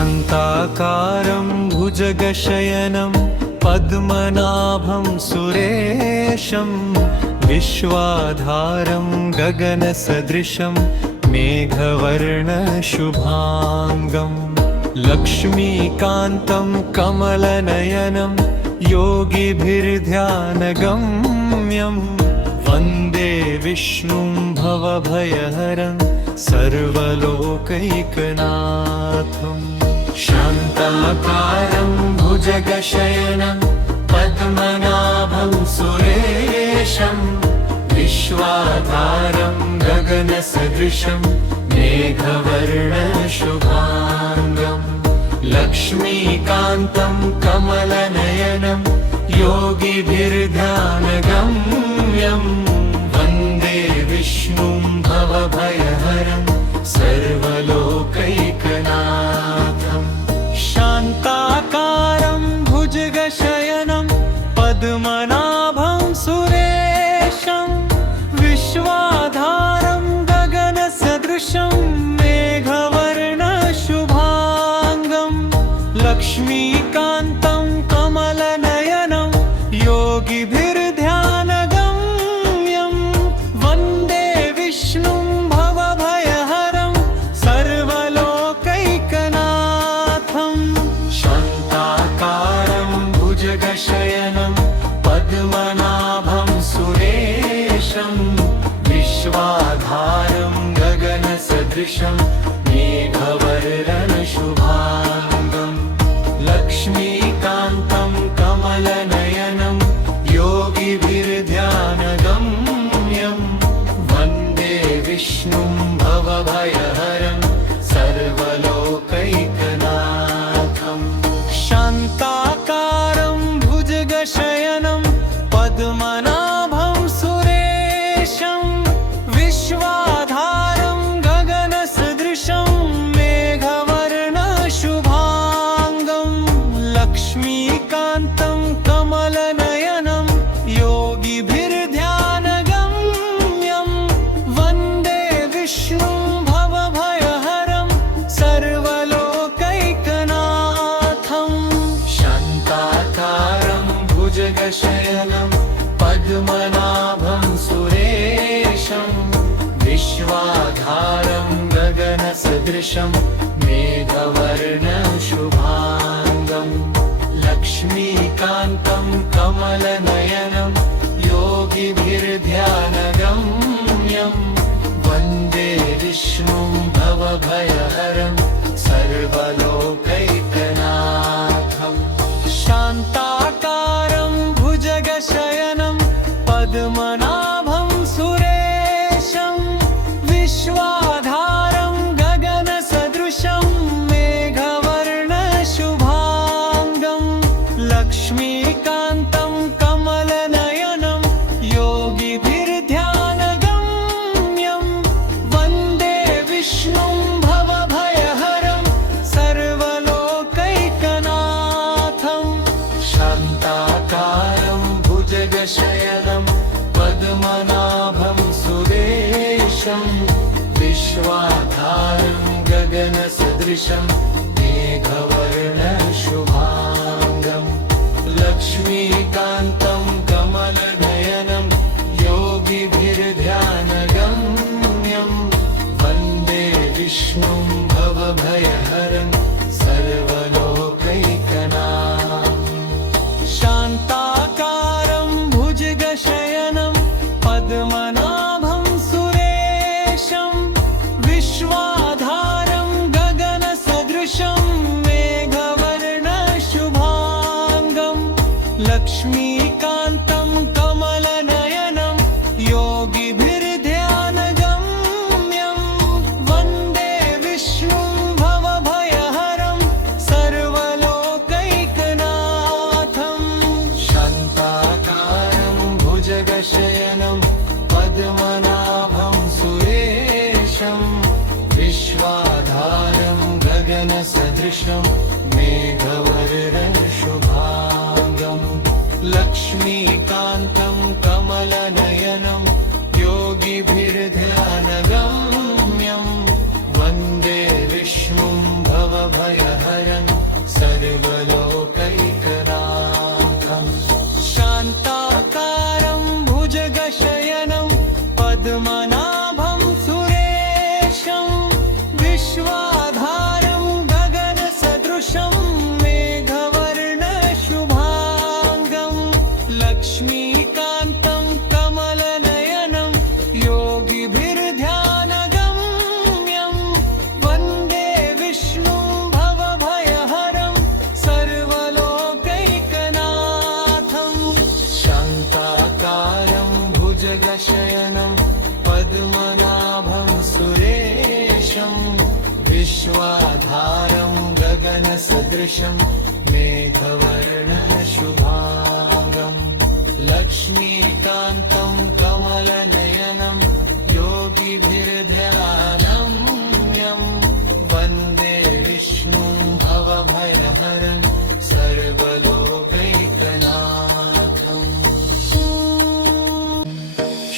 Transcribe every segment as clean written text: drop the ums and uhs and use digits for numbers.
शान्ताकारं भुजगशयनं पद्मनाभं सुरेशं विश्वाधारं गगनसदृशं मेघवर्णशुभाङ्गं लक्ष्मीकान्तं कमलनयनं योगिभिर्ध्यानगम्यं वन्दे विष्णुं भवभयहरं सर्वलोकैकनाथम्। शान्ताकारं भुजगशयनं पद्मनाभं सुरेशं विश्वाधारं गगनसदृशं मेघवर्णशुभाङ्गं लक्ष्मीकान्तं कमलनयनं योगिभिर्ध्यानगम्यं वन्दे विष्णुं भवभयहरं सर्वलोकैकनाथम्। शान्ताकारं भुजगशयनं पद्मनाभं सुरेशं विश्वाधारं गगनसदृशं मेघवर्णशुभाङ्गं लक्ष्मीकान्तं कमलनयनं योगिभिर्ध्यानगम्यं वन्दे विष्णुं भवभयहरं सर्वलोकैकनाथम्। शान्ताकारं भुजगशयनं पद्मनाभं सुरेशं विश्वाधारं गगनसदृशं मेघवर्णशुभाङ्गं लक्ष्मीकान्तं कमलनयनं योगिभिर्ध्यानगम्यं वन्दे विष्णुं भवभयहरं सर्वलोकैकनाथम्। शान्ताकारं भुजगशयनं पद्मनाभं सुरेशं विश्वाधारं गगनसदृशं मेघवर्णशुभाङ्गं लक्ष्मीकान्तं कमलनयनं योगिभिर्ध्यानगम्यं वन्दे विष्णुं भवभयहरं सर्वलोकैकनाथम्। शान्ताकारं भुजगशयनं पद्मनाभं सुरेशं विश्वाधारं गगनसदृशं मेघवर्णशुभाङ्गं लक्ष्मीकान्तं कमलनयनं योगिभिर्ध्यानगम्यं वन्दे विष्णुं भवभयहरं सर्वलोकैकनाथम्। शान्ताकारं भुजगशयनं पद्मनाभं सुरेशं विश्वाधारं गगनसदृशं मेघवर्णशुभाङ्गं लक्ष्मीकान्तं कमलनयनं योगिभिर्ध्यानगम्यं वन्दे विष्णुं भवभयहरं सर्वलोकैकनाथम्। शान्ताकारं भुजगशयनं पद्मनाभं सुरेशं विश्वाधारं गगनसदृशं मेघवर्णशुभाङ्गं लक्ष्मीकान्तं कमलनयनं योगिभिर्ध्यानगम्यं वन्दे विष्णुं भवभयहरं सर्वलोकैकनाथम्। शान्ताकारं भुजगशयनं पद्मनाभं सुरेशं विश्वाधारं गगनसदृशं मेघवर्णशुभाङ्गं लक्ष्मीकान्तं कमलनयनं योगिभिर्ध्यानगम्यं वन्दे विष्णुं भवभयहरं सर्वलोकैकनाथम्। शान्ताकारं भुजगशयनं पद्मनाभं सुरेशं विश्वाधारं गगनसदृशं मेघवर्णशुभाङ्गं लक्ष्मीकान्तं कमलनयनं योगिभिर्ध्यानगम्यं वन्दे विष्णुं भवभयहरं विश्वाधारं गगनसदृशं मेघवर्णशुभाङ्गं लक्ष्मीकान्तं कमलनयनं योगिभिर्ध्यानम्यं वन्दे विष्णुं भवभयहरं सर्वलोकैकनाथम्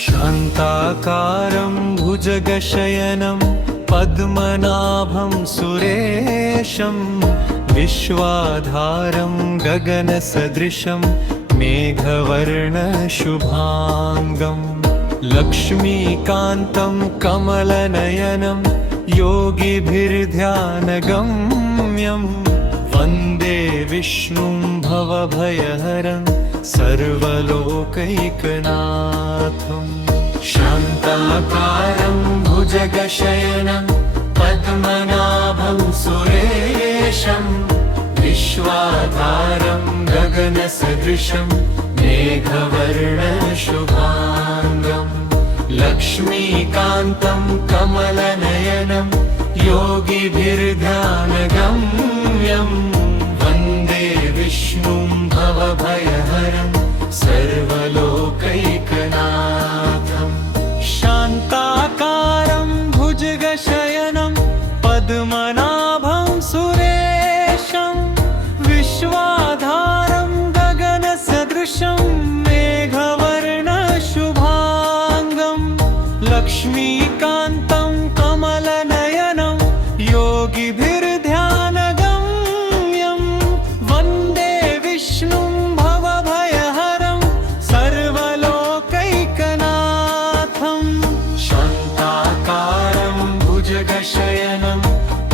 शान्ताकारं भुजगशयनं पद्मनाभं सुरेशं विश्वाधारं गगनसदृशं मेघवर्णशुभाङ्गं लक्ष्मीकान्तं कमलनयनं योगिभिर्ध्यानगम्यं वन्दे विष्णुं भवभयहरं सर्वलोकैकनाथम् शान्ताकारं भुजगशयनं पद्मनाभं सुरेशं विश्वाधारं गगनसदृशं मेघवर्णशुभाङ्गं लक्ष्मीकान्तं कमलनयनं योगिभिर्ध्यानगम्यं वन्दे विष्णुं भवभयहरं सर्वलोकैकनाथम् शान्ताकारं भुजगशयनं पद्मनाभं सुरेशं विश्वाधारं गगनसदृशं मेघवर्णशुभाङ्गं लक्ष्मीकान्तं कमलनयनं योगिभिर्ध्यानगम्यं वन्दे विष्णुं भवभयहरं सर्वलोकैकनाथम् शान्ताकारं भुजगशयनं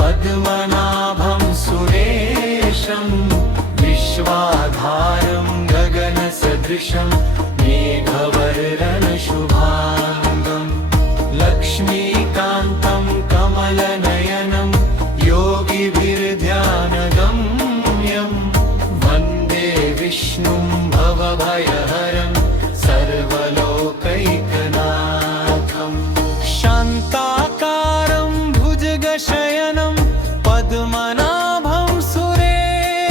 पद्मनाभं सुरेशं विश्वाधारं गगनसदृशं मेघवर्णशुभाङ्गं लक्ष्मीकान्तं कमलनयनं योगिभिर्ध्यानगम्यं वन्दे विष्णुं भवभयहरं सर्वलोकैकनाथम् शान्ताकारं भुजगशयनं पद्मनाभं सुरेशं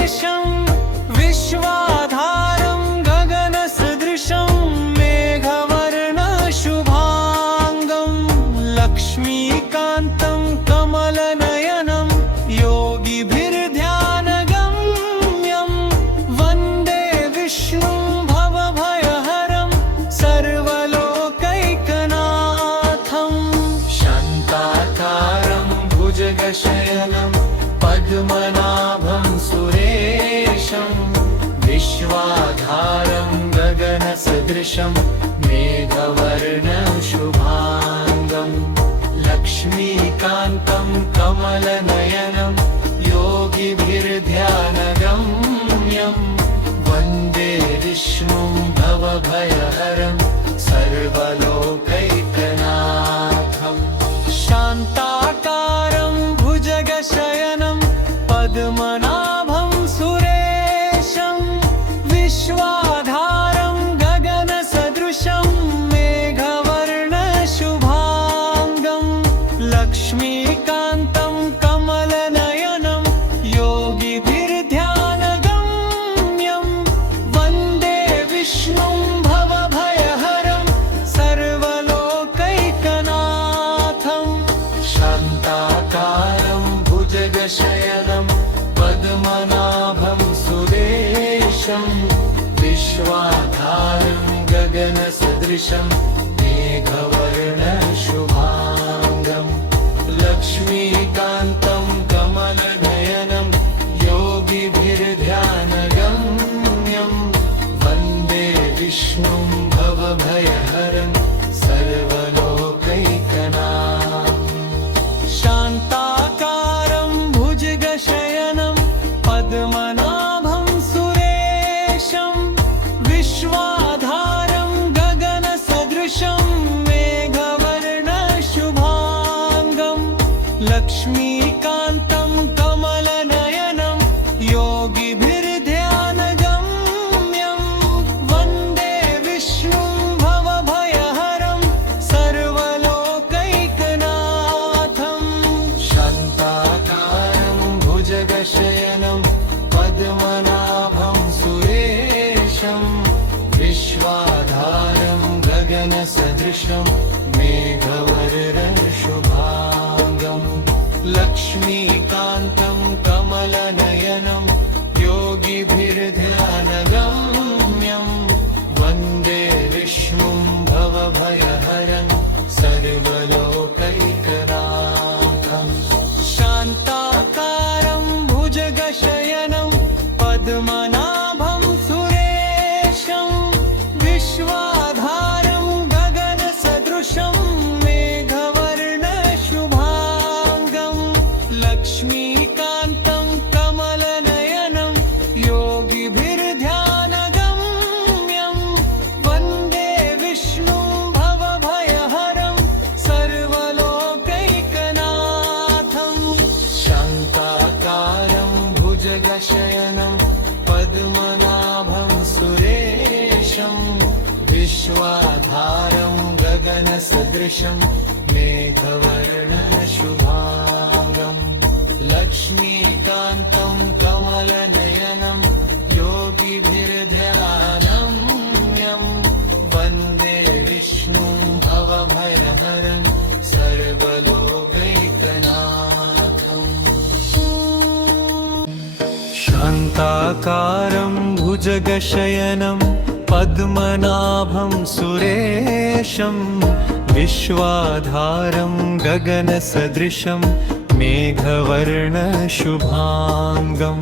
विश्वाधारं गगनसदृशं मेघवर्णशुभाङ्गं लक्ष्मीकान्तं कमलनयनं योगिभिर्ध्यानगम्यं वन्दे विष्णुं भवभयहरं सर्वलोकैकनाथम् शान्ताकारं भुजगशयनं पद्मनाभं सुरेशं विश्वाधारं गगनसदृशं मेघवर्णशुभाङ्गं लक्ष्मीकान्तं कमलनयनं योगिभिर्ध्यानगम्यं वन्दे विष्णुं भवभयहरं सर्वलोकैकनाथम् शान्ताकारं भुजगशयनं पद्मनाभं सुरेशं विश्वाधारं गगनसदृशं मेघवर्णशुभाङ्गं लक्ष्मीकान्तं कमलनयनं योगिभिर्ध्यानगम्यं वन्दे विष्णुं भवभयहरं सर्वलोकैकनाथम् शान्ताकारं भुजगशयनं पद्मनाभं सुरेशं विश्वाधारं गगनसदृशं मेघवर्णशुभाङ्गं लक्ष्मीकान्तं कमलनयनं योगिभिर्ध्यानगम्यं वन्दे विष्णुं भवभयहरं सर्वलोकैकनाथम् शान्ताकारं भुजगशयनं पद्मनाभं सुरेशं विश्वाधारं गगनसदृशं मेघवर्णशुभाङ्गं लक्ष्मीकान्तं कमलनयनं भुजगशयनं पद्मनाभं सुरेशं विश्वाधारं गगनसदृशं मेघवर्णशुभाङ्गं लक्ष्मीकान्तं कमलनयनं योगिभिर्ध्यानगम्यं वन्दे विष्णुं भवभयहरं सर्वलोकैकनाथम् शान्ताकारं भुजगशयनं पद्मनाभं सुरेशं विश्वाधारं गगनसदृशं मेघवर्णशुभाङ्गं लक्ष्मीकान्तं कमलनयनं योगिभिर्ध्यानगम्यं वन्दे विष्णुं भवभयहरं सर्वलोकैकनाथम् शान्ताकारं भुजगशयनं पद्मनाभं सुरेशं विश्वाधारं गगनसदृशं मेघवर्णशुभाङ्गं लक्ष्मीकान्तं कमलनयनं योगिभिर्ध्यानगम्यं वन्दे विष्णुं भवभयहरं सर्वलोकैकनाथम् शान्ताकारं भुजगशयनं पद्मनाभं सुरेशं विश्वाधारं गगनसदृशं मेघवर्णशुभाङ्गं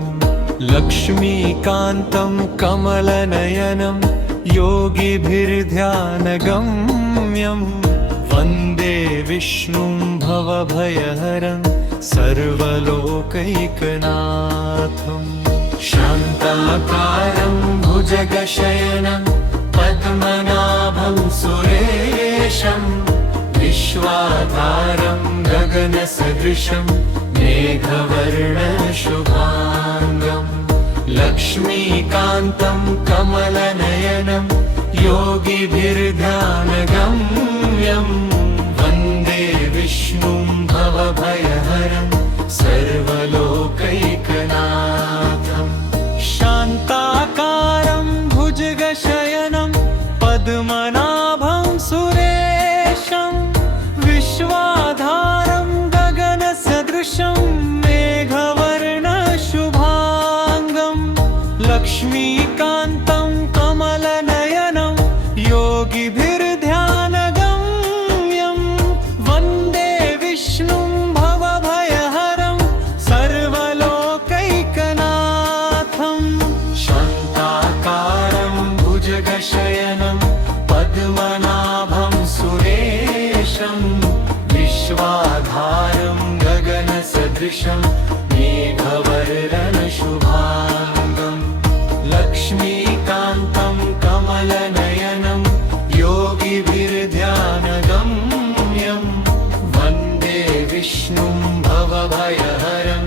लक्ष्मीकान्तं कमलनयनं योगिभिर्ध्यानगम्यं वन्दे विष्णुं भवभयहरं सर्वलोकैकनाथम् शान्ताकारं भुजगशयनं पद्मनाभं सुरेशं विश्वाधारं गगनसदृशं मेघवर्णशुभाङ्गं लक्ष्मीकान्तं कमलनयनं योगिभिर्ध्यानगम्यं वन्दे विष्णुं भवभयहरं सर्वलोकैकनाथम् शान्ताकारं भुजगशयनं पद्मनाभं सुरेशं विश्वाधारं गगनसदृशं मेघवर्णशुभाङ्गं लक्ष्मीकान्तं कमलनयनं योगिभिर्ध्यानगम्यं वन्दे विष्णुं भवभयहरं सर्वलोकैकनाथम् शान्ताकारं भुजगशयनं पद्मनाभं सुरेशं विश्वाधारं गगनसदृशं मेघवर्णशुभाङ्गं लक्ष्मीकान्तं कमलनयनं योगिभिर्ध्यानगम्यं वन्दे विष्णुं भवभयहरं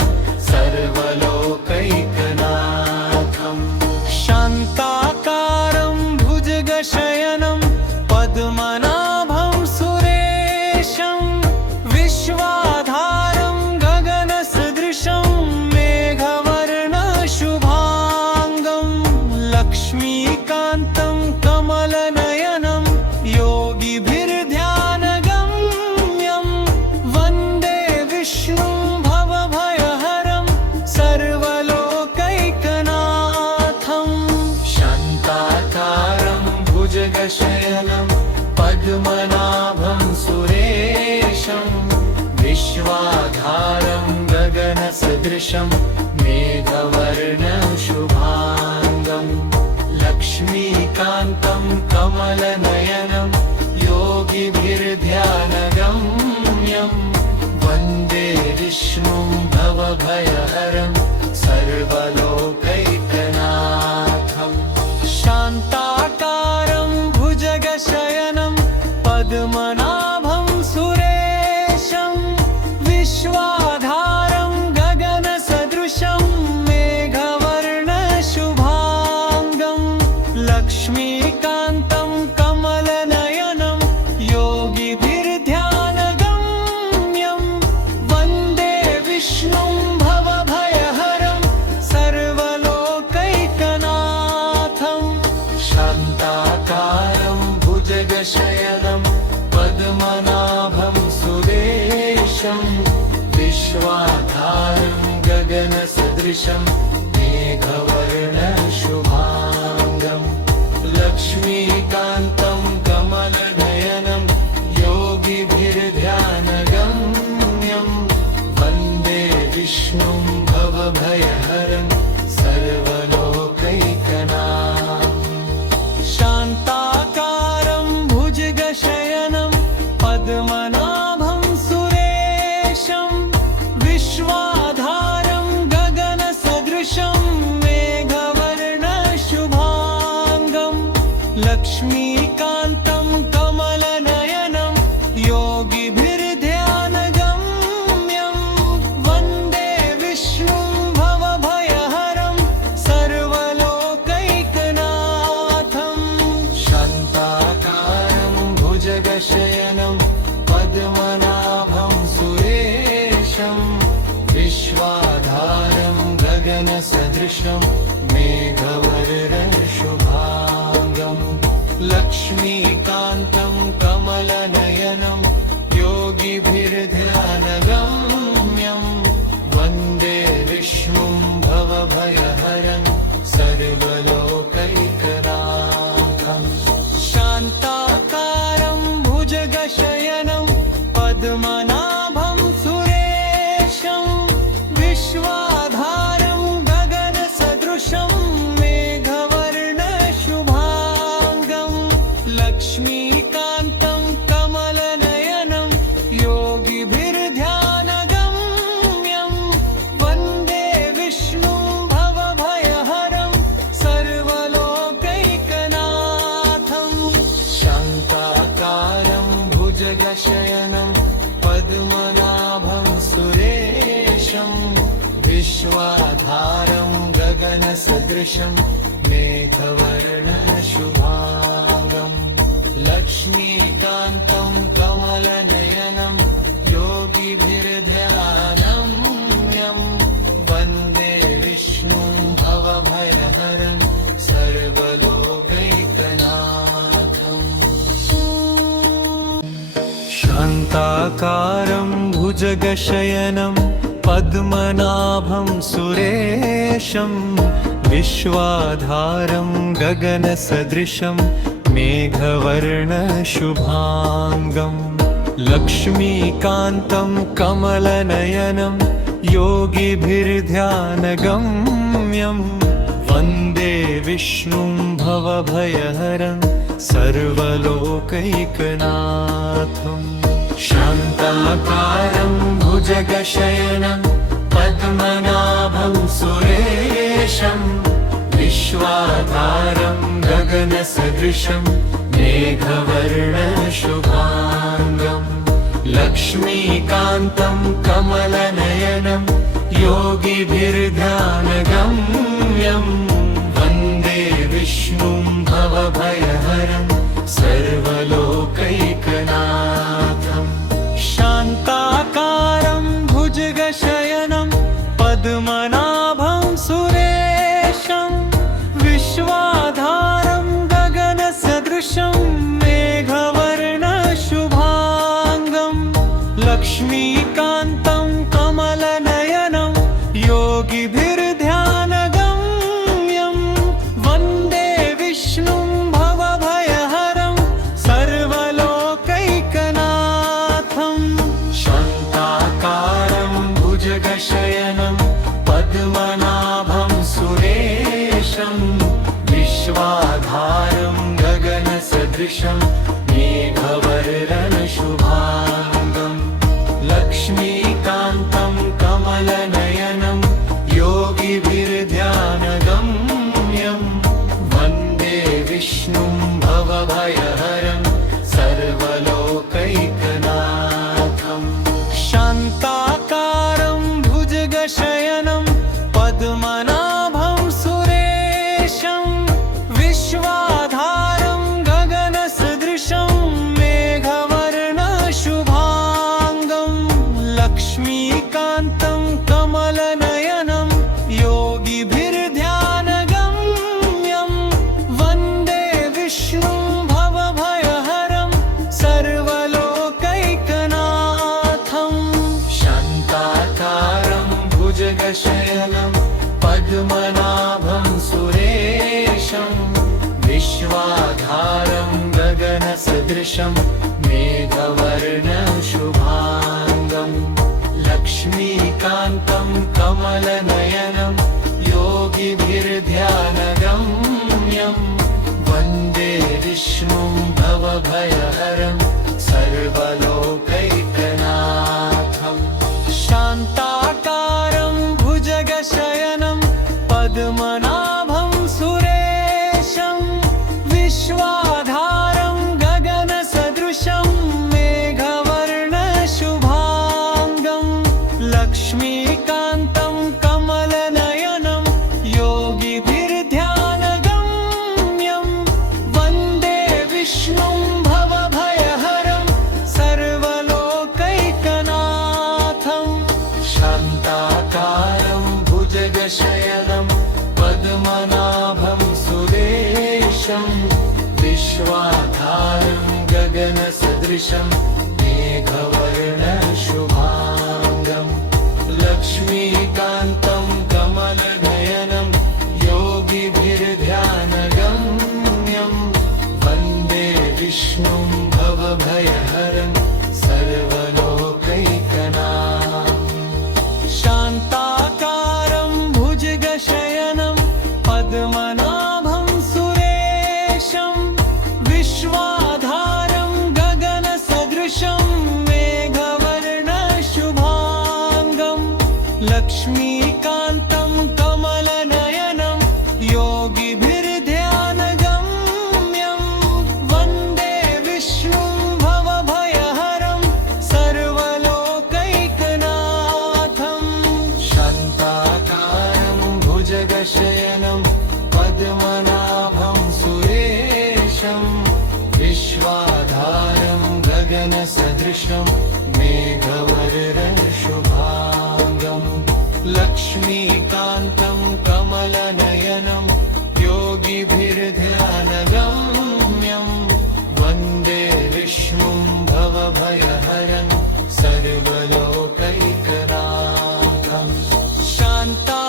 सर्वलोकैकनाथम् शान्ताकारं भुजगशयनं पद्मनाभं सुरेशं विश्वाधारं गगनसदृशं मेघवर्णशुभाङ्गं लक्ष्मीकान्तं कमलनयनं योगिभिर्ध्यानगम्यं वन्दे विष्णुं भवभयहरं सर्वलोकैकनाथम् शान्ताकारं भुजगशयनं पद्मनाभं सुरेशं विश्वाधारं गगनसदृशं मेघवर्णशुभाङ्गं लक्ष्मीकान्तं कमलनयनं योगिभिर्ध्यानगम्यं वन्दे विष्णुं भवभयहरं सर्वलोकैकनाथम् शान्ताकारं भुजगशयनं पद्मनाभं सुरेशं विश्वाधारं गगनसदृशं मेघवर्णशुभाङ्गं लक्ष्मीकान्तं कमलनयनं योगिभिर्ध्यानगम्यं वन्दे विष्णुं भव गगनसदृशं मेघवर्णशुभाङ्गं लक्ष्मीकान्तं कमलनयनं योगिभिर्ध्यानगम्यं वन्दे विष्णुं भवभयहरं सर्वलोकैकनाथं शान्ताकारं भुजगशयनं पद्मनाभं सुरेशं विश्वाधारं गगनसदृशं मेघवर्णशुभाङ्गं लक्ष्मीकान्तं कमलनयनं योगिभिर्ध्यानगम्यं वन्दे विष्णुं भवभयहरं सर्वलोकैकनाथं शान्ताकारं भुजगशयनं पद्मनाभं सुरेशं विश्वाधारं गगनसदृशं मेघवर्णशुभाङ्गं लक्ष्मीकान्तं कमलनयनं योगिभिर्ध्यानगम्यं वन्दे विष्णुं भवभयहरं सर्वलोकैकनाथं शान्ताकारं भुजगशयनं पद्मनाभं सुरेशं विश्वाधारं गगनसदृशं मेघवर्णशुभाङ्गं लक्ष्मीकान्तं कमलनयनं योगिभिर्ध्यानगम्यं वन्दे विष्णुं भवभयहरं सर्वलोकैकनाथं शान्ताकारं भुजगशयनं पद्मनाभं सुरेशं विश्वाधारं गगनसदृशं मेघवर्णशुभाङ्गं लक्ष्मीकान्तं कमलनयनं योगिभिर्ध्यानगम्यं वन्दे विष्णुं भवभयहरं सर्वलोकैकनाथं शान्ताकारं भुजगशयनं पद्मनाभं सुरेशं विश्वाधारं गगनसदृशं मेघवर्णशुभाङ्गं लक्ष्मीकान्तं कमलनयनं योगिभिर्ध्यानगम्यं वन्दे विष्णुं भवभयहरं सर्वलोकैकनाथं शान्ताकारं भुजगशयनं पद्मनाभं सुरेशं विश्वाधारं गगनसदृशं मेघवर्णशुभाङ्गं लक्ष्मीकान्तं कमलनयनं योगिभिर्ध्यानगम्यं वन्दे विष्णुं भवभयहरं सर्वलोकैकनाथं शान्ताकारं भुजगशयनं पद्मनाभं सुरेशं विश्वाधारं गगनसदृशं मेघवर्णशुभाङ्गं लक्ष्मीकान्तं कमलनयनं योगिभिर्ध्यानगम्यं वन्दे विष्णुं भवभयहरं सर्वलोकैकनाथं शान्ताकारं भुजगशयनं पद्मनाभं सुरेशं विश्वाधारं गगनसदृशं मेघवर्णशुभाङ्गं लक्ष्मीकान्तं कमलनयनं योगिभिर्ध्यानगम्यं वन्दे विष्णुं भवभयहरं सर्वलोकैकनाथं शान्ताकारं भुजगशयनं पद्मनाभं सुरेशं विश्वाधारं गगनसदृशं मेघवर्णशुभाङ्गं पद्मनाभं सुरेशं विश्वाधारं गगनसदृशं मेघवर्णशुभाङ्गं लक्ष्मीकान्तं कमलनयनं योगिभिर्ध्यानगम्यं वन्दे विष्णुं भवभयहरं सर्वलोकैकनाथम् शान्ताकारं भुजगशयनं पद्मनाभं सुरेशं विश्वाधारं गगनसदृशं मेघवर्णशुभाङ्गं लक्ष्मीकान्तं कमलनयनं योगिभिर्ध्यानगम्यं वन्दे विष्णुं भवभयहरं सर्वलोकैकनाथम् शान्ताकारं भुजगशयनं पद्मनाभं सुरेशं विश्वाधारं गगनसदृशं मेघवर्णशुभाङ्गं लक्ष्मीकान्तं कमलनयनं योगिभिर्ध्यानगम्यं वन्दे विष्णुं भवभयहरं सर्वलोकैकनाथम् शान्ताकारं भुजगशयनं पद्मनाभं सुरेशं विश्वाधारं गगनसदृशं मेघवर्णशुभाङ्गं लक्ष्मीकान्तं कमलनयनं योगिभिर्ध्यानगम्यं वन्दे विष्णुं भवभयहरं सर्वलोकैकनाथम् शान्ताकारं भुजगशयनं पद्मनाभं सुरेशं विश्वाधारं गगनसदृशं मेघवर्णशुभाङ्गं लक्ष्मीकान्तं कमलनयनं योगिभिर्ध्यानगम्यं वन्दे विष्णुं भवभयहरं सर्वलोकैकनाथम्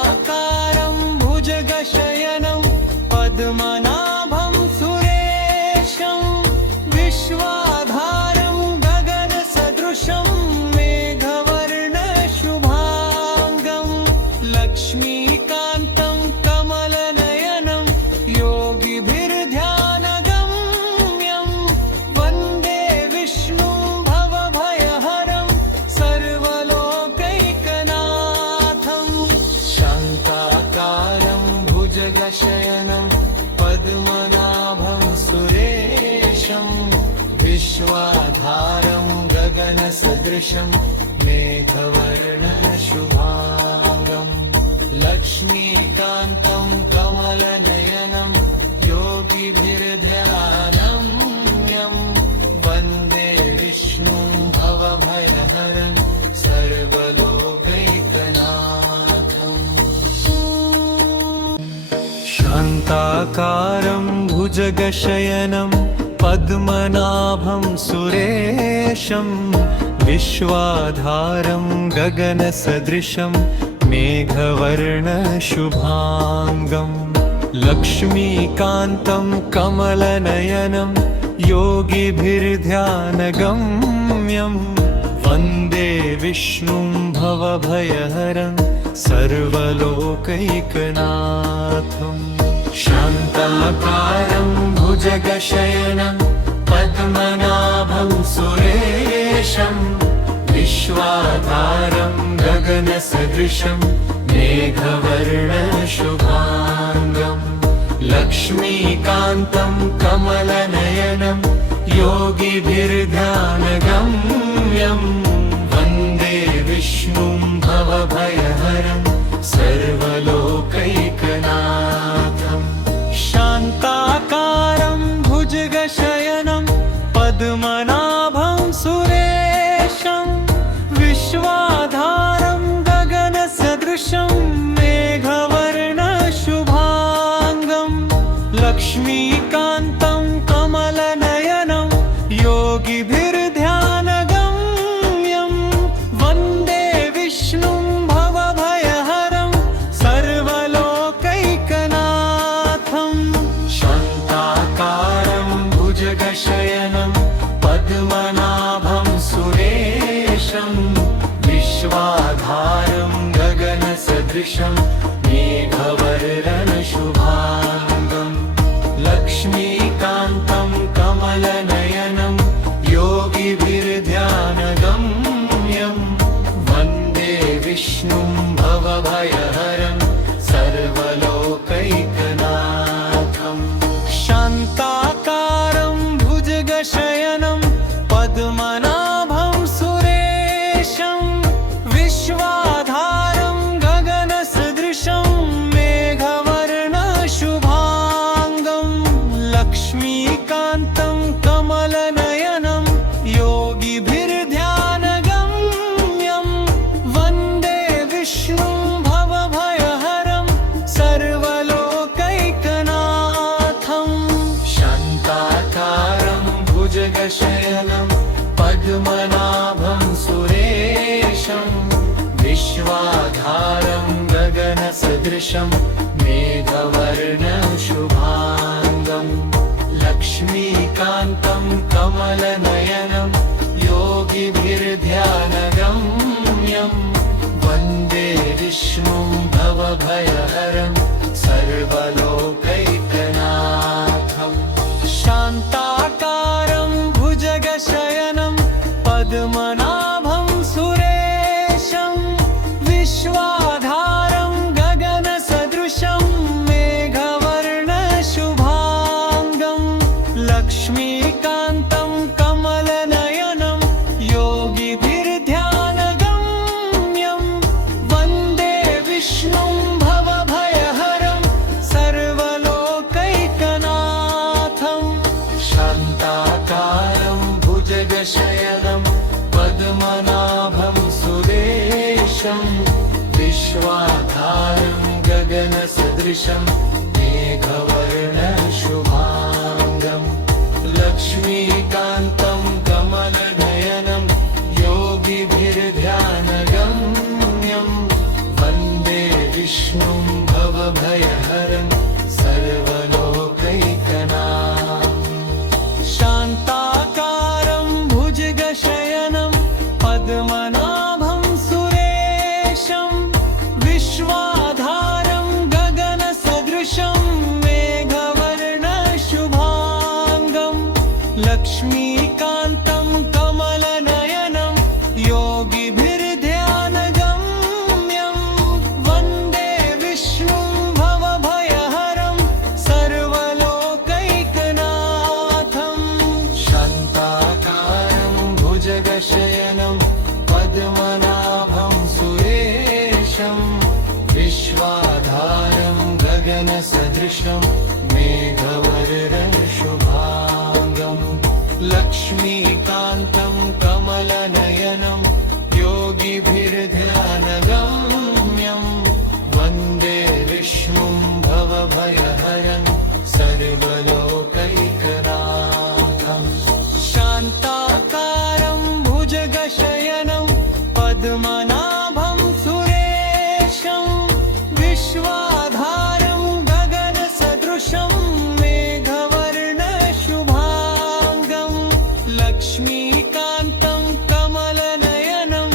शान्ताकारं भुजगशयनं पद्मनाभं सुरेशं विश्वाधारं गगनसदृशं मेघवर्णशुभाङ्गं लक्ष्मीकान्तं कमलनयनं योगिभिर्ध्यानगम्यं वन्दे विष्णुं भवभयहरं सर्वलोकैकनाथम् शान्ताकारं भुजगशयनं पद्मनाभं सुरेशं विश्वाधारं गगनसदृशं मेघवर्णशुभाङ्गं लक्ष्मीकान्तं कमलनयनं योगिभिर्ध्यानगम्यं वन्दे विष्णुं भवभयहरं सर्वलोकैकनाथम् शान्ताकारं भुजगशयनं पद्मनाभं सुरेशं विश्वाधारं गगनसदृशं मेघवर्णशुभाङ्गं लक्ष्मीकान्तं कमलनयनं योगिभिर्ध्यानगम्यं वन्दे विष्णुं भवभयहरं सर्वलोकैकनाथम् शान्ताकारं भुजगशयनं पद्मनाभं सुरेशं विश्वाधारं गगनसदृशं मेघवर्णशुभाङ्गं लक्ष्मीकान्तं कमलनयनं योगिभिर्ध्यानगम्यं वन्दे विष्णुं भवभयहरं सर्वलोकैकनाथम् शान्ताकारं भुजगशयनं पद्मनाभं सुरेशं विश्वाधारं गगनसदृशं मेघवर्णशुभाङ्गं लक्ष्मीकान्तं कमलनयनं योगिभिर्ध्यानगम्यं वन्दे विष्णुं भवभयहरं सर्वलोकैकनाथम् गगनसदृशं मेघवर्णशुभाङ्गं लक्ष्मीकान्तं कमलनयनं योगिभिर्ध्यानगम्यं वन्दे विष्णुं भवभयहरं सर्वलोकैकनाथं शान्ताकारं भुजगशयनं पद्मनाभं सुरेशं विश्वाधारं गगनसदृशं मेघवर्णशुभाङ्गं लक्ष्मीकान्तं कमलनयनं योगिभिर्ध्यानगम्यं वन्दे विष्णुं भवभयहरं सर्वलोकैकनाथं शान्ताकारं भुजगशयनं पद्मनाभं सुरेशं विश्वाधारं गगनसदृशं मेघवर्णशुभाङ्गं लक्ष्मीकान्तं कमलनयनं योगिभिर्ध्यानगम्यं वन्दे विष्णुं भवभयहरं सर्वलोकैकनाथं शान्ताकारं भुजगशयनं पद्मनाभं सुरेशं विश्वाधारं गगनसदृशं मेघवर्णशुभाङ्गं लक्ष्मीकान्तं कमलनयनं योगिभिर्ध्यानगम्यं वन्दे विष्णुं भवभयहरं सर्वलोकैकनाथं शान्ताकारं भुजगशयनं पद्मनाभं सुरेशं विश्वाधारं गगनसदृशं मेघवर्णशुभाङ्गं लक्ष्मीकान्तं कमलनयनं योगिभिर्ध्यानगम्यं वन्दे विष्णुं भवभयहरं सर्वलोकैकनाथं शान्ताकारं भुजगशयनं पद्मनाभं सुरेशं विश्वाधारं गगनसदृशं मेघवर्णशुभाङ्गं लक्ष्मीकान्तं कमलनयनं योगिभिर्ध्यानगम्यं वन्दे विष्णुं भवभयहरं सर्वलोकैकनाथं शान्ताकारं भुजगशयनं पद्मनाभं सुरेशं विश्वाधारं गगनसदृशं मेघवर्णशुभाङ्गं लक्ष्मीकान्तं कमलनयनं योगिभिर्ध्यानगम्यं वन्दे विष्णुं भवभयहरं सर्वलोकैकनाथं शान्ताकारं भुजगशयनं पद्मनाभं सुरेशं विश्वाधारं गगनसदृशं मेघवर्णशुभाङ्गं लक्ष्मीकान्तं कमलनयनं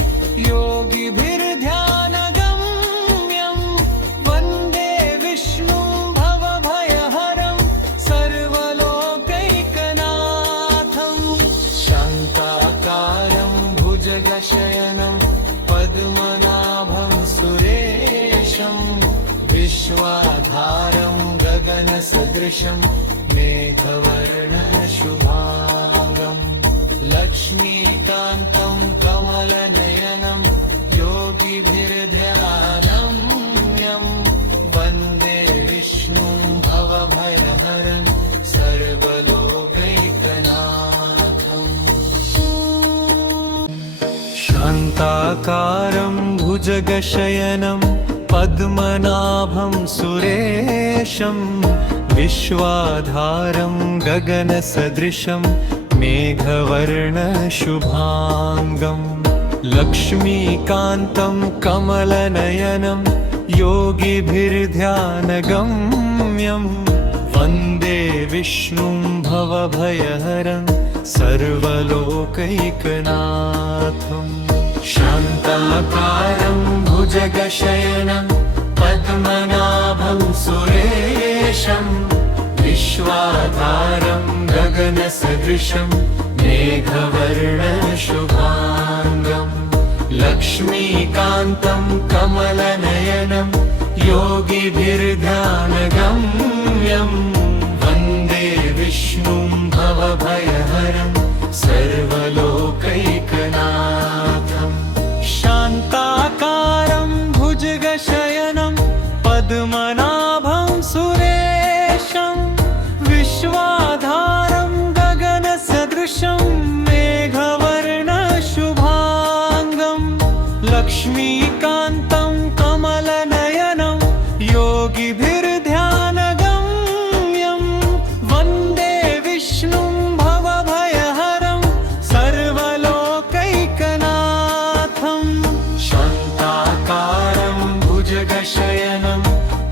योगिभिर्ध्यानगम्यं वन्दे विष्णुं भवभयहरं सर्वलोकैकनाथं शान्ताकारं भुजगशयनं पद्मनाभं सुरेशं विश्वाधारं गगनसदृशं मेघवर्णशुभाङ्गं लक्ष्मीकान्तं कमलनयनं योगिभिर्ध्यानगम्यं वन्दे विष्णुं भवभयहरं सर्वलोकैकनाथं शान्ताकारं भुजगशयनं पद्मनाभं सुरेशं विश्वाधारं गगनसदृशं मेघवर्णशुभाङ्गं लक्ष्मीकान्तं कमलनयनं योगिभिर्ध्यानगम्यं वन्दे विष्णुं भवभयहरं सर्वलोकैकनाथं शान्ताकारं भुजगशयनं पद्मनाभं सुरेशं विश्वाधारं गगनसदृशं मेघवर्णशुभाङ्गं लक्ष्मीकान्तं कमलनयनं योगिभिर्ध्यानगम्यं वन्दे विष्णुं भवभयहरं सर्वलोकैकनाथं। शान्ताकारं भुजगशयनं पद्मनाभं सुरेशं विश्वाधारं गगनसदृशं मेघवर्णशुभाङ्गं लक्ष्मीकान्तं कमलनयनं योगिभिर्ध्यानगम्यं वन्दे विष्णुं भवभयहरं सर्वलोकैकनाथं। शान्ताकारं भुजगशयनं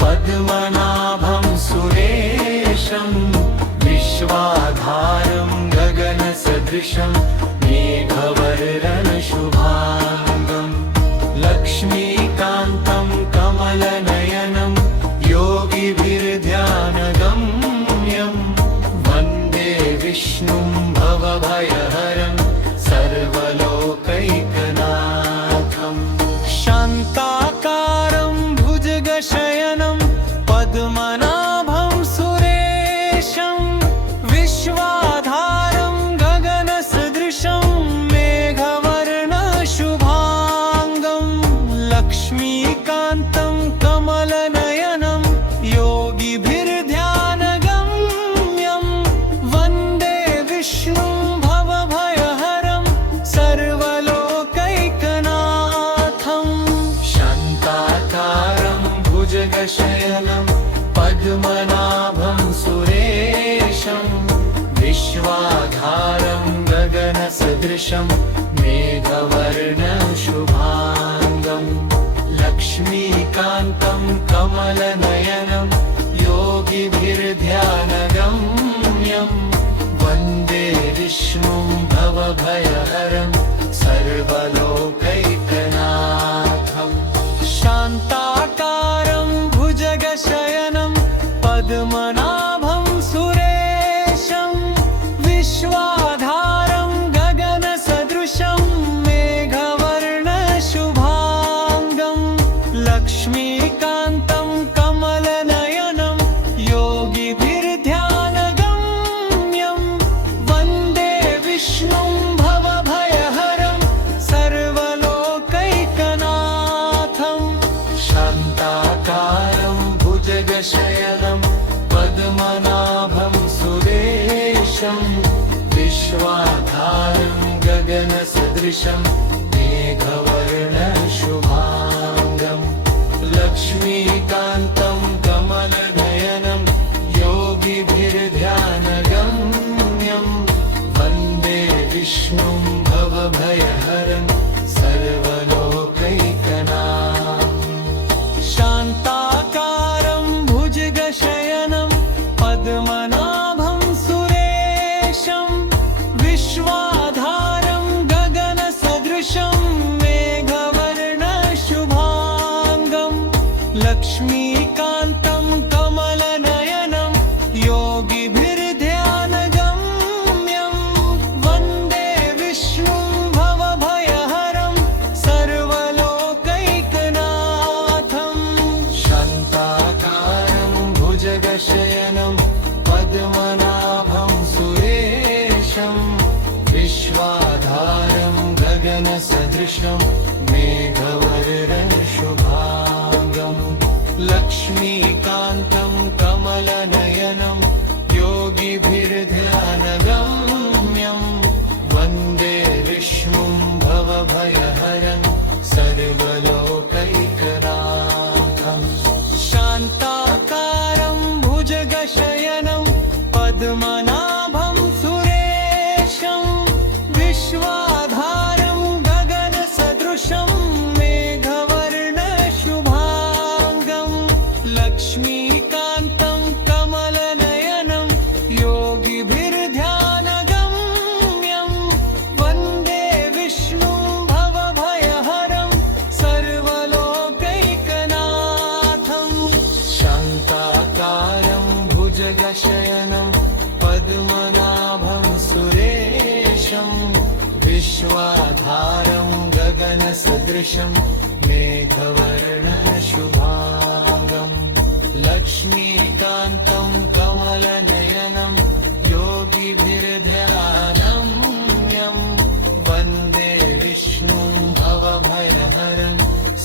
पद्मनाभं सुरेशं विश्वाधारं गगनसदृशं मेघवर्णशुभाङ्गं लक्ष्मीकान्तं कमलनयनं योगिभिर्ध्यानगम्यं वन्दे विष्णुं भवभयहरं सर्वलोकैकनाथं। शान्ताकारं भुजगशयनं पद्मनाभं सुरेशं विश्वाधारं गगनसदृशं मेघवर्णशुभाङ्गं लक्ष्मीकान्तं कमलनयनं योगिभिर्ध्यानगम्यं वन्दे विष्णुं भवभयहरं सर्वलोकैकनाथं। शान्ताकारं भुजगशयनं पद्मनाभं सुरेशं विश्वाधारं गगनसदृशं मेघवर्णशुभाङ्गं लक्ष्मीकान्तं कमलनयनं योगिभिर्ध्यानगम्यं वन्दे विष्णुं भवभयहरं सर्वलोकैकनाथं। शान्ताकारं भुजगशयनं पद्मनाभं सुरेशं विश्वाधारं गगनसदृशं मेघवर्णशुभाङ्गं लक्ष्मीकान्तं कमलनयनं योगिभिर्ध्यानगम्यं वन्दे विष्णुं भवभयहरं सर्वलोकैकनाथं। शान्ताकारं भुजगशयनं पद्मनाभं सुरेशं विश्वाधारं गगनसदृशं मेघवर्णशुभाङ्गं लक्ष्मीकान्तं कमलनयनं योगिभिर्ध्यानगम्यं वन्दे विष्णुं भवभयहरं सर्वलोकैकनाथं। शान्ताकारं भुजगशयनं पद्मनाभं सुरेशं विश्वाधारं गगनसदृशं मेघवर्णशुभाङ्गं लक्ष्मीकान्तं कमलनयनं योगिभिर्ध्यानगम्यं वन्दे विष्णुं भवभयहरं सर्वलोकैकनाथं। शान्ताकारं भुजगशयनं पद्मनाभं सुरेशं विश्वाधारं गगनसदृशं मेघवर्णशुभाङ्गं लक्ष्मीकान्तं कमलनयनं योगिभिर्ध्यानगम्यं वन्दे विष्णुं भवभयहरं सर्वलोकैकनाथं। शान्ताकारं भुजगशयनं पद्मनाभं सुरेशं विश्वाधारं गगनसदृशं मेघवर्णशुभाङ्गं लक्ष्मीकान्तं कमलनयनं योगिभिर्ध्यानगम्यं वन्दे विष्णुं भवभय भुजगशयनं पद्मनाभं सुरेशं विश्वाधारं गगनसदृशं मेघवर्णशुभाङ्गं लक्ष्मीकान्तं कमलनयनं योगिभिर्ध्यानम्यं वन्दे विष्णुं भवभयहरं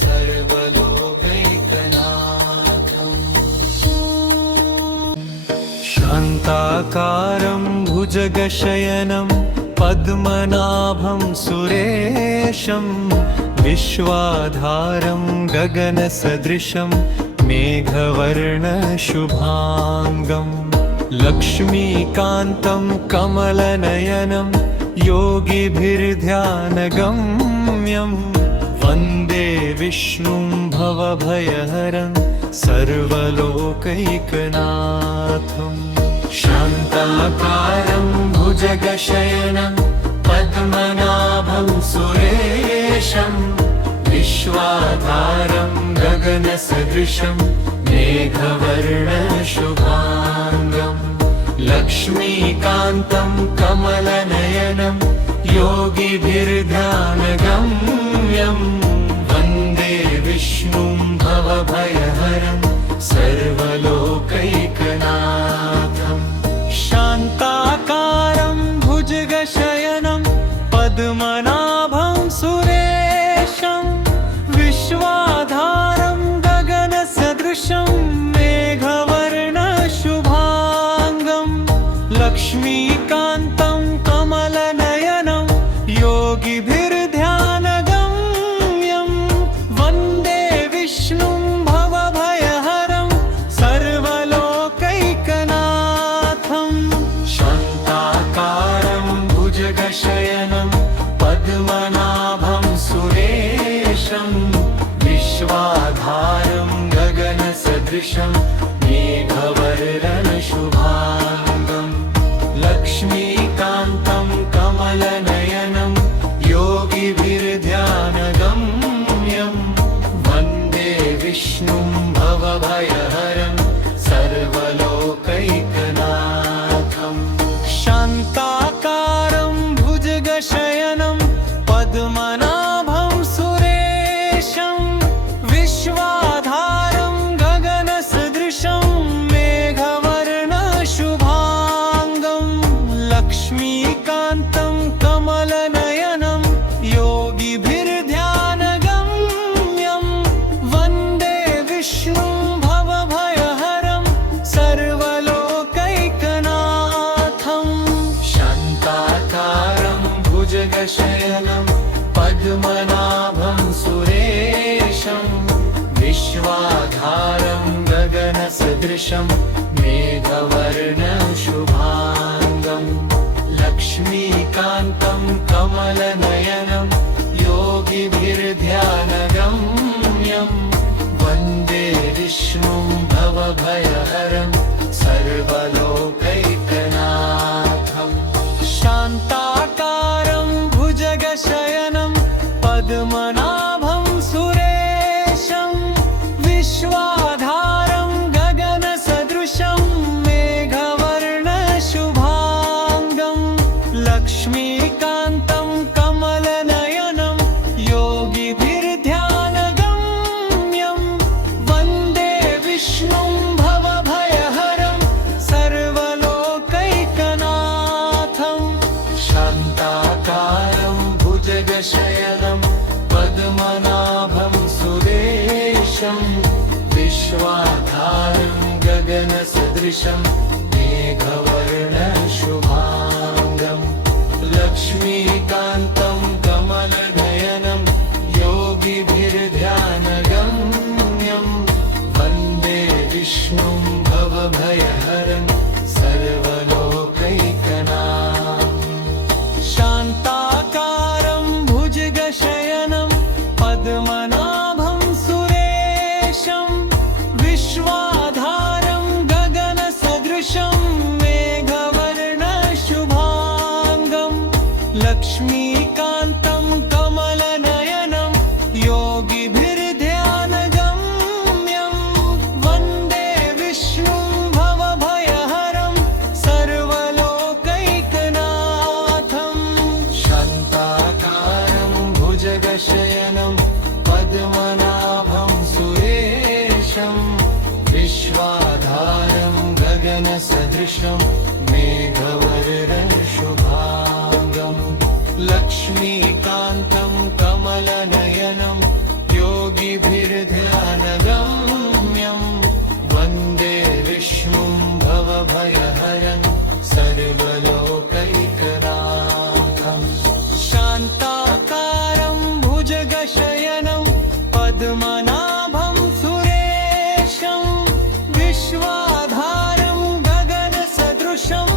सर्वलोकैकनाथम् शान्ताकारं भुजगशयनं पद्मनाभं सुरेशं विश्वाधारं गगनसदृशं मेघवर्णशुभाङ्गं लक्ष्मीकान्तं कमलनयनं योगिभिर्ध्यानगम्यं वन्दे विष्णुं भवभयहरं सर्वलोकैकनाथम् शान्ताकारं भुजगशयनं पद्मनाभं सुरेशं विश्वाधारं गगनसदृशं मेघवर्णशुभाङ्गं लक्ष्मीकान्तं कमलनयनं योगिभिर्ध्यानगम्यं वन्दे विष्णुं भवभयहरं सर्वलोकैकनाथम् शान्ताकारं भुजगशयनं पद्मनाभं सुरेशं विश्वाधारं गगनसदृशं मेघवर्णशुभाङ्गं लक्ष्मीकान्तं कमलनयनं योगिभिर्ध्यानगम्यं वन्दे विष्णुं भवभयहरं सर्वलोकैकनाथम् शान्ताकारं भुजगशयनं पद्मनाभं सुरेशं विश्वाधारं गगनसदृशं मेघवर्णशुभाङ्गं लक्ष्मीकान्तं कमलनयनं योगिभिर्ध्यानगम्यं वन्दे विष्णुं भवभयहरं सर्वलोकैकनाथम् शान्ताकारं भुजगशयनं पद्मनाभं सुरेशं विश्वाधारं गगनसदृशं मेघवर्णशुभाङ्गं लक्ष्मीकान्तं कमलनयनं योगिभिर्ध्यानगम्यं वन्दे विष्णुं भवभयहरं सर्वलोकैकनाथम् शान्ताकारं भुजगशयनं पद्मनाभं सुरेशं विश्वाधारं गगनसदृशं मेघवर्णशुभाङ्गं लक्ष्मीकान्तं कमलनयनं योगिभिर्ध्यानगम्यं वन्दे विष्णुं भवभयहरं सर्वलोकैकनाथम् शान्ताकारं भुजगशयनं पद्मनाभं सुरेशं विश्वाधारं गगनसदृशं मेघवर्णशुभाङ्गं लक्ष्मीकान्तं कमलनयनं योगिभिर्ध्यानगम्यं वन्दे विष्णुं भवभयहरं सर्वलोकैकनाथम् शान्ताकारं भुजगशयनं पद्मनाभं सुरेशं विश्वाधारं गगनसदृशं मेघवर्णशुभाङ्गं लक्ष्मीकान्तं कमलनयनं योगिभिर्ध्यानगम्यं वन्दे विष्णुं भवभयहरं सर्वलोकैकनाथम् शान्ताकारं भुजगशयनं पद्मनाभं सुरेशं विश्वाधारं गगनसदृशं मेघवर्णशुभाङ्गं लक्ष्मीकान्तं कमलनयनं योगिभिर्ध्यानगम्यं वन्दे विष्णुं भवभयहरं विश्वाधारं गगनसदृशं मेघवर्णं शुभांगं लक्ष्मीकान्तं कमलनयनं योगिभिर्ध्यानगम्यं वन्दे विष्णुं भवभयहरं सर्वलोकैकनाथं शान्ताकारं भुजगशयनं पद्मनाभं सुरेशं विश्वाधारं गगनसदृशं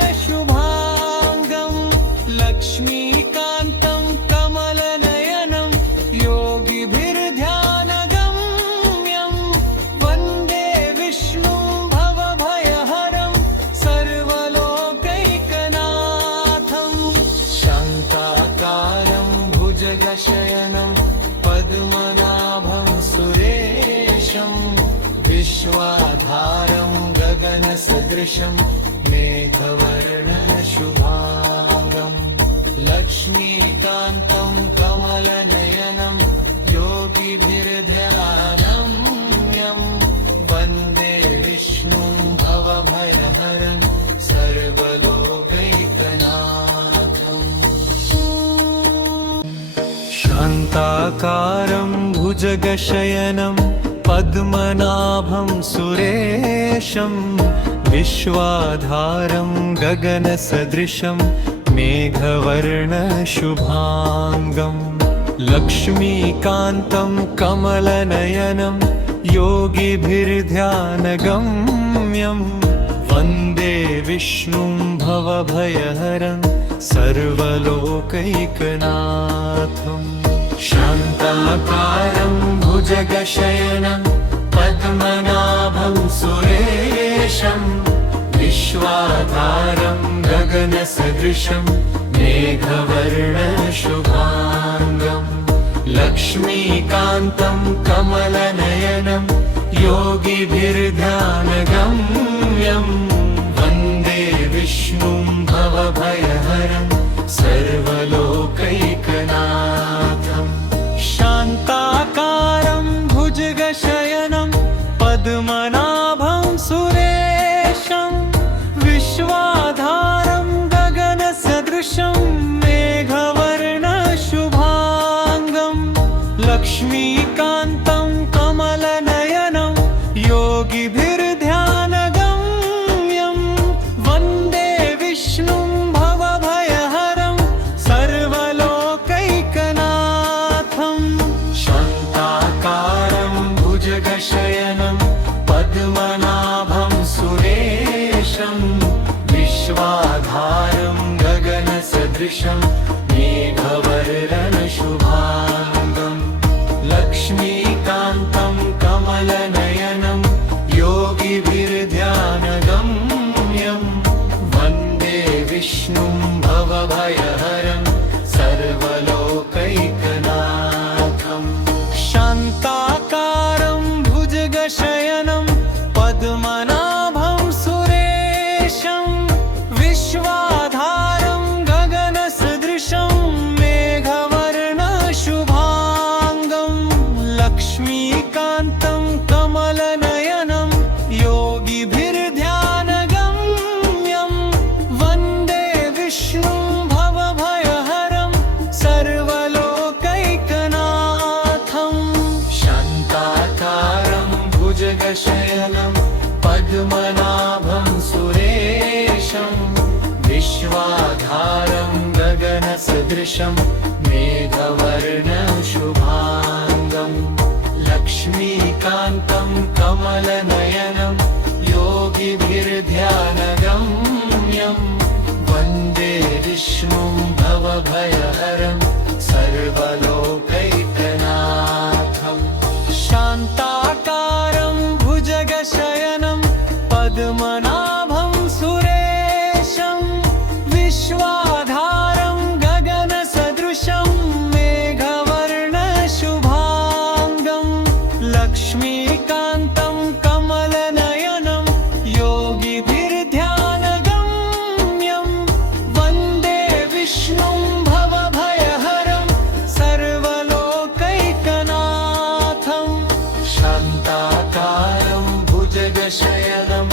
मेघवर्णशुभांगं लक्ष्मीकान्तं कमलनयनं योगिभिर्ध्यानगम्यं वन्दे विष्णुं भवभयहरं सर्वलोकैकनाथं शान्ताकारं भुजगशयनं पद्मनाभं सुरेशं विश्वाधारं गगनसदृशं मेघवर्णशुभांगं लक्ष्मीकान्तं कमलनयनं योगिभिर्ध्यानगम्यं वन्दे विष्णुं भवभयहरं सर्वलोकैकनाथम् शान्ताकारं भुजगशयनं पद्मनाभं सुरेशं विश्वाधारं गगनसदृशं मेघवर्णशुभांगं लक्ष्मीकान्तं कमलनयनं योगिभिर्ध्यानगम्यं वन्दे विष्णुं भवभयहरं सर्वलोकैकनाथम् शान्ताकारं भुजगशयनं पद्मनाभं सुरेशं विश्वाधारं गगनसदृशं मेघवर्णशुभांगं लक्ष्मीकान्तं कमलनयनं योगिभिर्ध्यानगम्यं वन्दे विष्णुं भवभयहरं सर्वलोकैकनाथम् शान्ताकारं भुजगशयनं पद्मनाभं सुरेशं विश्वाधारं गगनसदृशं मेघवर्णशुभांगं लक्ष्मीकान्तं कमलनयनं योगिभिर्ध्यानगम्यं वन्दे विष्णुं भवभयहरं सर्वलोकैकनाथम् शान्ताकारं भुजगशयनं पद्मनाभं सुरेशं विश्वाधारं गगनसदृशं मेघवर्णशुभांगं लक्ष्मीकान्तं कमलनयनं योगिभिर्ध्यानगम्यं वन्दे विष्णुं भवभयहरं सर्वलोकैकनाथम् शान्ताकारं भुजगशयनं पद्मनाभं सुरेशं विश्वाधारं गगनसदृशं मेघवर्णशुभांगं लक्ष्मीकान्तं कमलनयनं योगिभिर्ध्यानगम्यं वन्दे विष्णुं भवभयहरं सर्वलोकैकनाथम् शान्ताकारं भुजगशयनं पद्मनाभं सुरेशं विश्वाधारं गगनसदृशं मेघवर्णशुभांगं लक्ष्मीकान्तं कमलनयनं योगिभिर्ध्यानगम्यं वन्दे विष्णुं भवभयहरं सर्वलोकैकनाथम् शान्ताकारं भुजगशयनं पद्मनाभं सुरेशं विश्वाधारं गगनसदृशं मेघवर्णशुभांगं लक्ष्मीकान्तं कमलनयनं योगिभिर्ध्यानगम्यं वन्दे विष्णुं भवभयहरं सर्वलोकैकनाथम् शान्ता भुजगशयनं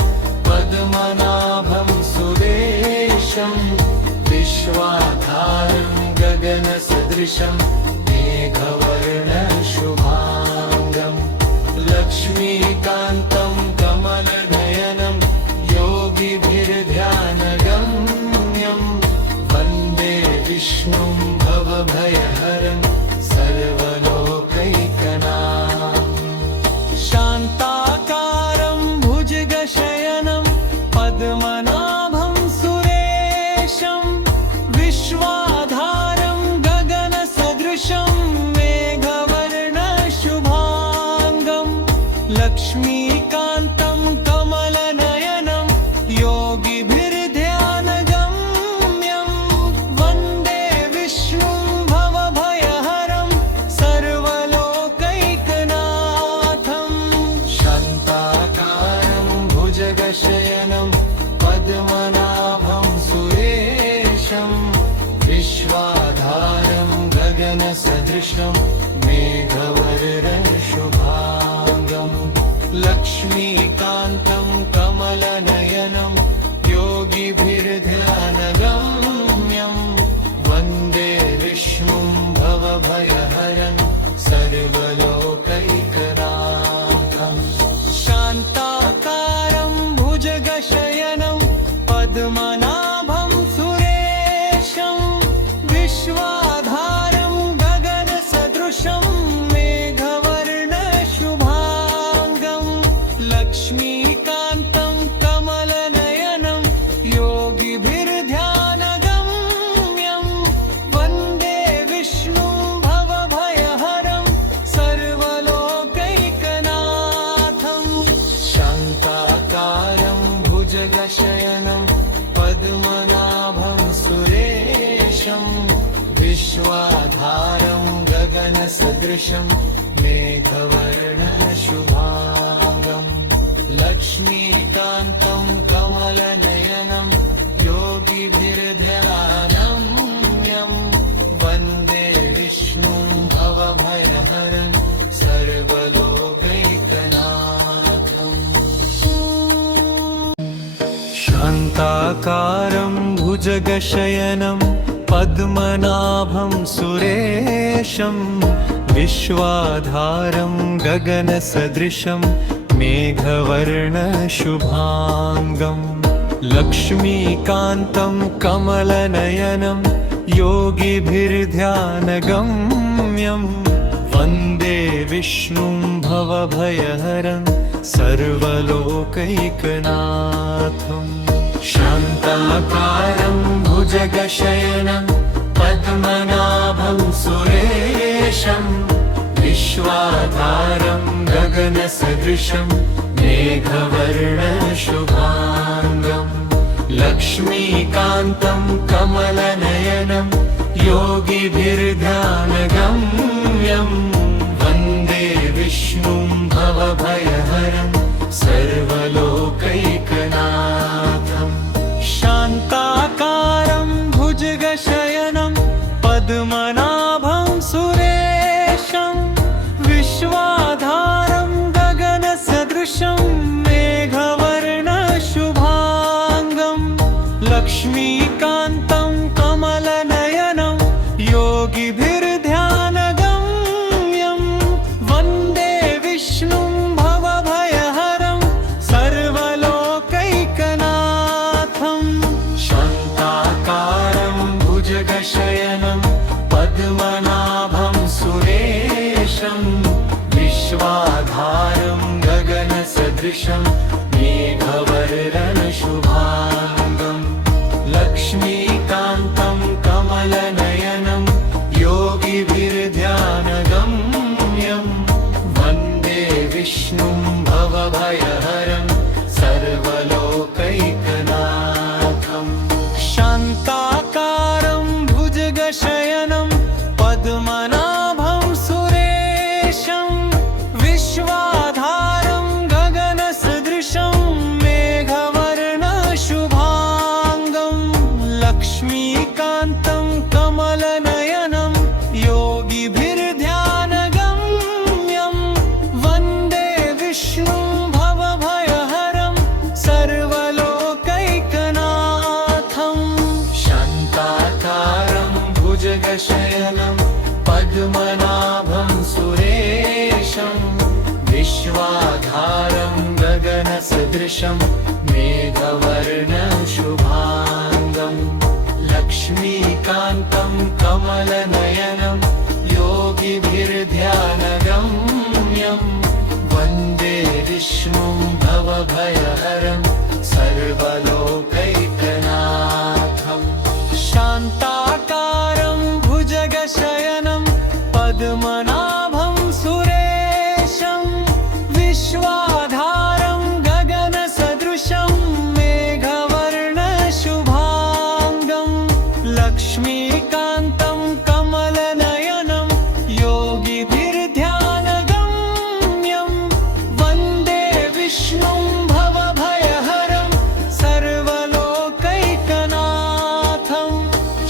पद्मनाभं सुरेशं विश्वाधारं गगनसदृशं मेघवर्णशुभाङ्गं लक्ष्मीकान्तं कमलनयनं योगिभिर्ध्यानगम्यं वन्दे विष्णुं भवभयहरं सर्वलोकैकनाथं शान्ताकारं भुजगशयनं पद्मनाभं सुरेशं विश्वाधारं गगनसदृशं मेघवर्णशुभाङ्गं लक्ष्मीकान्तं कमलनयनं योगिभिर्ध्यानगम्यं वन्दे विष्णुं भवभयहरं सर्वलोकैकनाथं शान्ताकारं भुजगशयनं पद्मनाभं सुरेशं विश्वाधारं गगनसदृशं मेघवर्णशुभाङ्गं लक्ष्मीकान्तं कमलनयनं योगिभिर्ध्यानगम्यं वन्दे विष्णुं भवभयहरं सर्वलोकैकनाथं शान्ताकारं भुजगशयनं पद्मनाभं सुरेशं विश्वाधारं गगनसदृशं मेघवर्णशुभाङ्गं लक्ष्मीकान्तं कमलनयनं योगिभिर्ध्यानगम्यं वन्दे विष्णुं भवभयहरं सर्वलोकैकनाथं शान्ताकारं भुजगशयनं पद्मनाभं सुरेशं विश्वाधारं गगनसदृशं मेघवर्णशुभाङ्गं लक्ष्मीकान्तं कमलनयनं योगिभिर्ध्यानगम्यं वन्दे विष्णुं भवभयहरं सर्वलोकैकनाथं शान्ताकारं भुजगशयनं पद्मनाभं सुरेशं विश्वाधारं गगनसदृशं मेघवर्णशुभाङ्गं लक्ष्मीकान्तं कमलनयनं योगिभिर्ध्यानगम्यं वन्दे विष्णुं भवभयहरं सर्वलोकैकनाथं शान्ताकारं भुजगशयनं पद्मनाभं सुरेशं विश्वाधारं गगनसदृशं मेघवर्णशुभाङ्गं लक्ष्मीकान्तं कमलनयनं योगिभिर्ध्यानगम्यं वन्दे विष्णुं भवभयहरं सर्वलोकैकनाथं शान्ताकारं भुजगशयनं पद्मनाभं सुरेशं विश्वाधारं गगनसदृशं मेघवर्णशुभाङ्गं लक्ष्मीकान्तं कमलनयनं योगिभिर्ध्यानगम्यं वन्दे विष्णुं भवभयहरं सर्वलोकैकनाथं शान्ताकारं भुजगशयनं पद्मनाभं सुरेशं विश्वाधारं गगनसदृशं मेघवर्णशुभाङ्गं लक्ष्मीकान्तं कमलनयनं योगिभिर्ध्यानगम्यं वन्दे विष्णुं भवभयहरं सर्वलोकैकनाथं शान्ताकारं भुजगशयनं पद्मनाभं सुरेशं विश्वाधारं गगनसदृशं मेघवर्णशुभाङ्गं लक्ष्मीकान्तं कमलनयनं योगिभिर्ध्यानगम्यं वन्दे विष्णुं भवभयहरं विश्वाधारं गगनसदृशं मेघवर्णशुभाङ्गं लक्ष्मीकान्तं कमलनयनं योगिभिर्ध्यानगम्यं वन्दे विष्णुं भवभयहरं सर्वलोकैकनाथं शान्ताकारं भुजगशयनं पद्मनाभं सुरेशं विश्वाधारं गगनसदृशं मेघवर्णशुभाङ्गं लक्ष्मीकान्तं कमलनयनं योगिभिर्ध्यानगम्यं वन्दे विष्णुं भवभयहरं सर्वलोकैकनाथं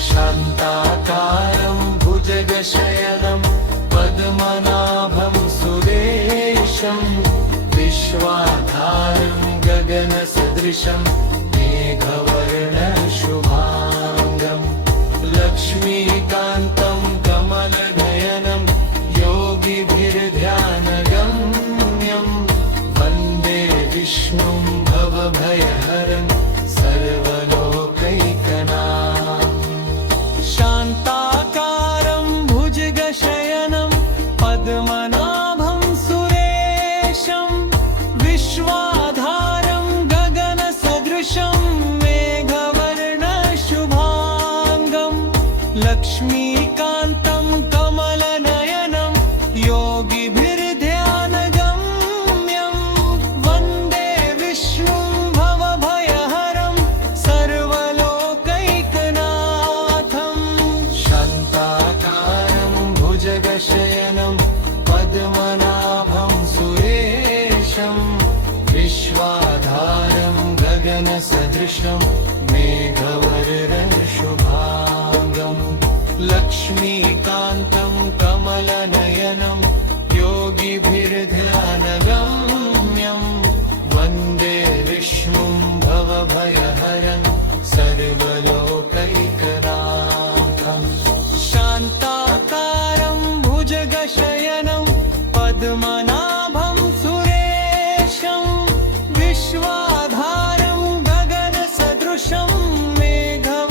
शान्ताकारं भुजगशयनं पद्मनाभं सुरेशं विश्वाधारं गगनसदृशं मेघवर्णशुभाङ्गं लक्ष्मीकान्तं कमलनयनं योगिभिर्ध्यानगम्यं वन्दे विष्णुं भवभयहरं सर्वलोकैकनाथं शान्ताकारं भुजगशयनं पद्मनाभं सुरेशं विश्वाधारं गगनसदृशं मेघवर्णशुभाङ्गं लक्ष्मीकान्तं कमलनयनं योगिभिर्ध्यानगम्यं वन्दे विष्णुं भवभयहरं सर्वलोकैकनाथं शान्ताकारं भुजगशयनं पद्मनाभं सुरेशं विश्वाधारं गगनसदृशं मेघवर्णशुभाङ्गं लक्ष्मीकान्तं कमलनयनं योगिभिर्ध्यानगम्यं वन्दे विष्णुं भवभयहरं सर्वलोकैकनाथं शान्ताकारं भुजगशयनं पद्मनाभं सुरेशं विश्वाधारं गगनसदृशं मेघवर्णशुभाङ्गं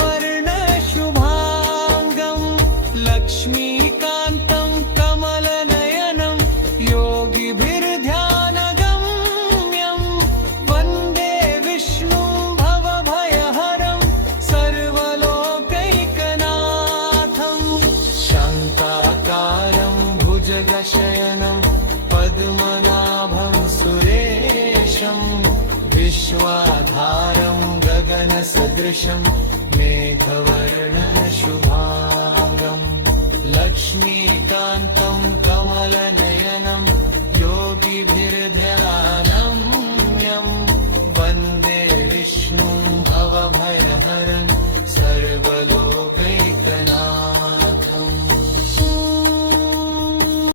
लक्ष्मीकान्तं कमलनयनं योगिभिर्ध्यानगम्यं वन्दे विष्णुं भवभयहरं सर्वलोकैकनाथं शान्ताकारं भुजगशयनं पद्मनाभं सुरेशं विश्वाधारं गगनसदृशं मेघवर्णशुभाङ्गं लक्ष्मीकान्तं कमलनयनं योगिभिर्ध्यानगम्यं